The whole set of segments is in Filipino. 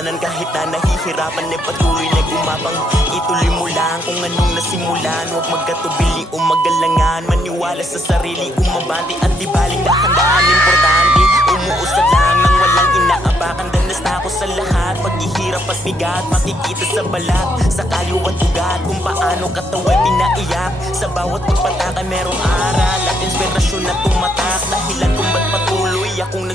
katotohanan. Kahit na nahihirapan ay patuloy na gumapang. Ituloy mo lang kung anong nasimulan. Huwag magkatubili o magalangan. Maniwala sa sarili, umabante at di baling dahan-dahan. Importante, umuusad lang nang walang inaapakan. Danas na ako sa lahat, paghihirap at bigat. Makikita sa balat, sa kalyo at ugat, kung paano katawan pinaiyak. Sa bawat pagpataka merong aral at inspirasyon na tumatak. Dahilan kung ba't patuloy akong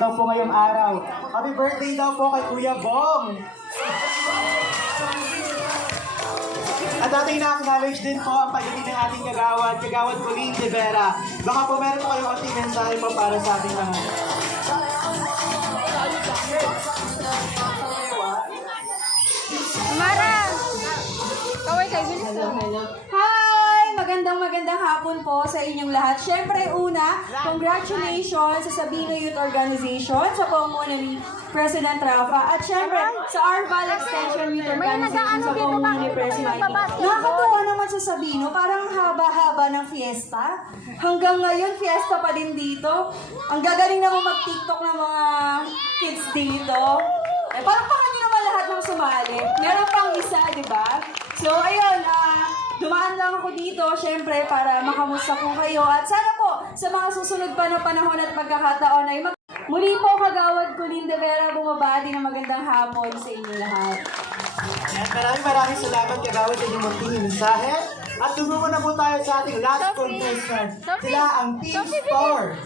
daw po ngayong araw. Happy birthday daw po kay Kuya Bong! At ating na-acknowledge din po ang pagdating ng ating kagawad Pauline de Vera. Baka po meron po kayong konting mensahe po para sa ating lahat. Mara! Kaway kayo, bilis ko. Magandang hapon po sa inyong lahat. Siyempre, una, congratulations sa Sabino Youth Organization sa pamumuno ni President Rafa. At siyempre, sa Arval Extension Youth Organization sa pamumuno ni President Mikey. Nakakatuwa naman sa Sabino, parang haba-haba ng fiesta. Hanggang ngayon, fiesta pa din dito. Ang gagaling naman mag-TikTok ng mga kids dito. Eh, parang pakanya naman lahat ng sumali. Meron pang isa, di ba? So, ayun, dumaan lang ako dito, syempre, para makamusta po kayo. At sana po, sa mga susunod pa na panahon at pagkakataon ay muli po kagawad Pauline de Vera bumabati ng magandang hapon sa inyo lahat. Maraming salamat kagawad sa inyong munting mensahe. At tumungo na po tayo sa ating last contestant. Sila ang Team Star.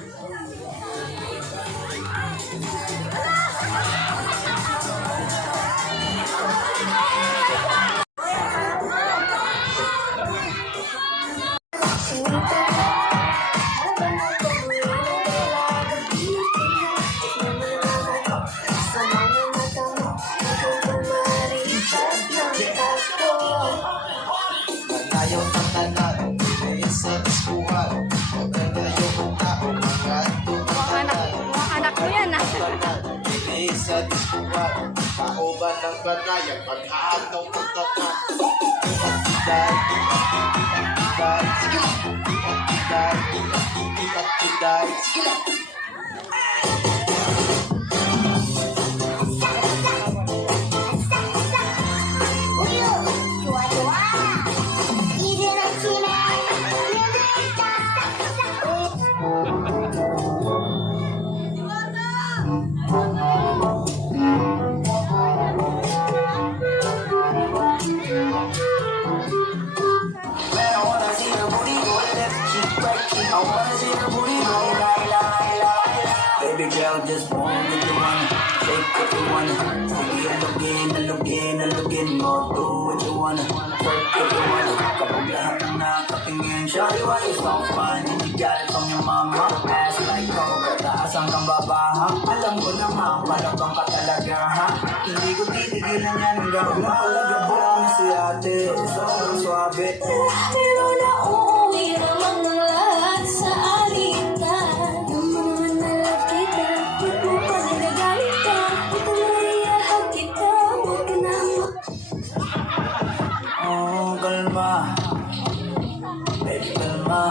Sa diskuhan, pauban ng batayan, paghaagaw pagkakat. Sige lang! if you wanna, fake if you wanna. Sige, alugin mo, do what you wanna. Work if you wanna, kapag lahat ng nakatingin. Shawty, why you so fun? And you got it from your mama. Ass like Cobra, taas hanggang babaha. Alam ko naman, palabang ka talaga, ha? Hindi ko titigilan yan hanggang makalagabok na si ate. Sobrang swabe. Pero nauuwi naman ng lahat sa alitan. Naman na love kita, ba't mo pa nagagalit ka? Ito na iahag kita, huwag ka na Oh, kalma. Baby, kalma.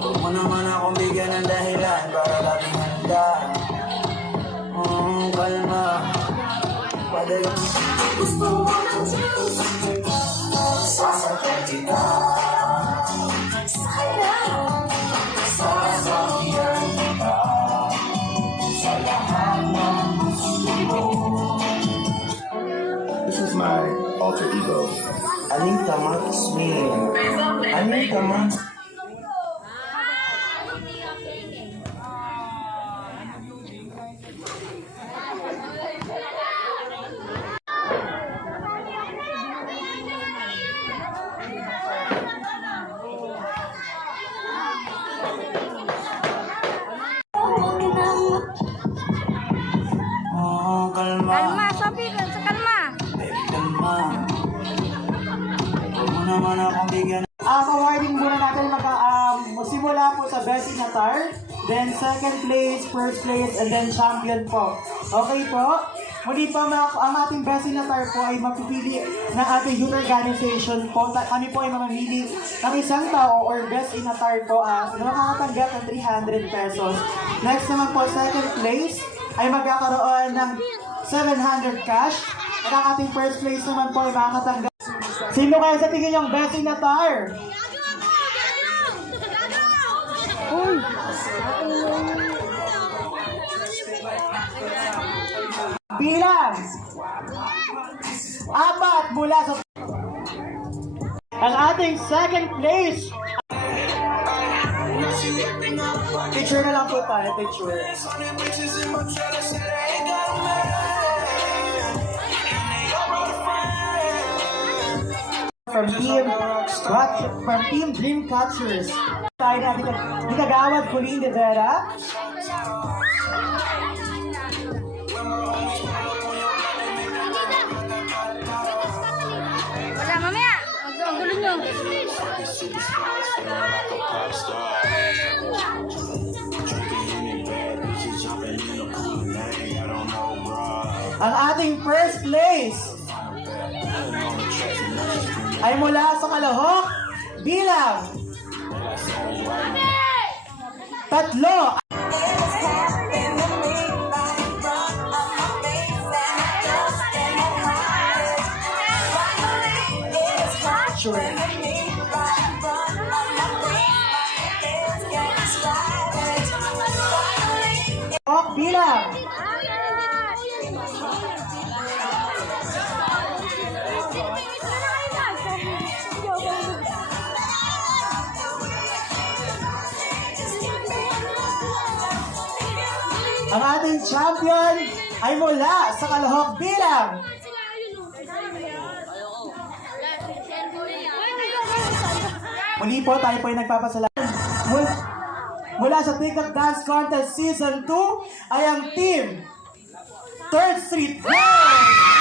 Huwag mo naman akong bigyan ng dahilan para laging handa. Oh, kalma. Pwede ka gusto mo ng juice. sasakyan kita. Sana Sasakyan kita. Sa lahat ng gusto mo. This is my alter ego. Anita Max me. Anita Max. huwag ka na Oh, kalma. Kalma, Sophie, kalma. Baby, kalma. Huwag mo naman akong bigyan. Awarding muna natin magsimula po sa Best in Attire, then second place, first place, and then champion po. Okay po? Muli po ang ating Best in Attire po ay magpipili ng ating youth organization po. Kami po ay mamamili ng isang tao or Best in Attire po na makakatanggap ng 300 pesos. Next naman po, second place ay magkakaroon ng 700 cash. At ang ating first place naman po ay makakatanggap. Sino kaya sa tingin yung Best in Attire? Bilang! Apat mula sa... Ang ating second place! Picture na lang po tayo, picture. From Team Dreamcatchers. Tayo natin Gagawad Colleen de Vera. Wala, mamaya. Ang gulo nyo. Ang ating first place ay mula sa Kalahok bilang 3. Sure. Kalahok bilang ang ating champion ay mula sa Kalahok bilang muli po tayo po ay nagpapasalamat. Mula sa TikTok Dance Contest Season 2 ay ang team 3rd Street Band!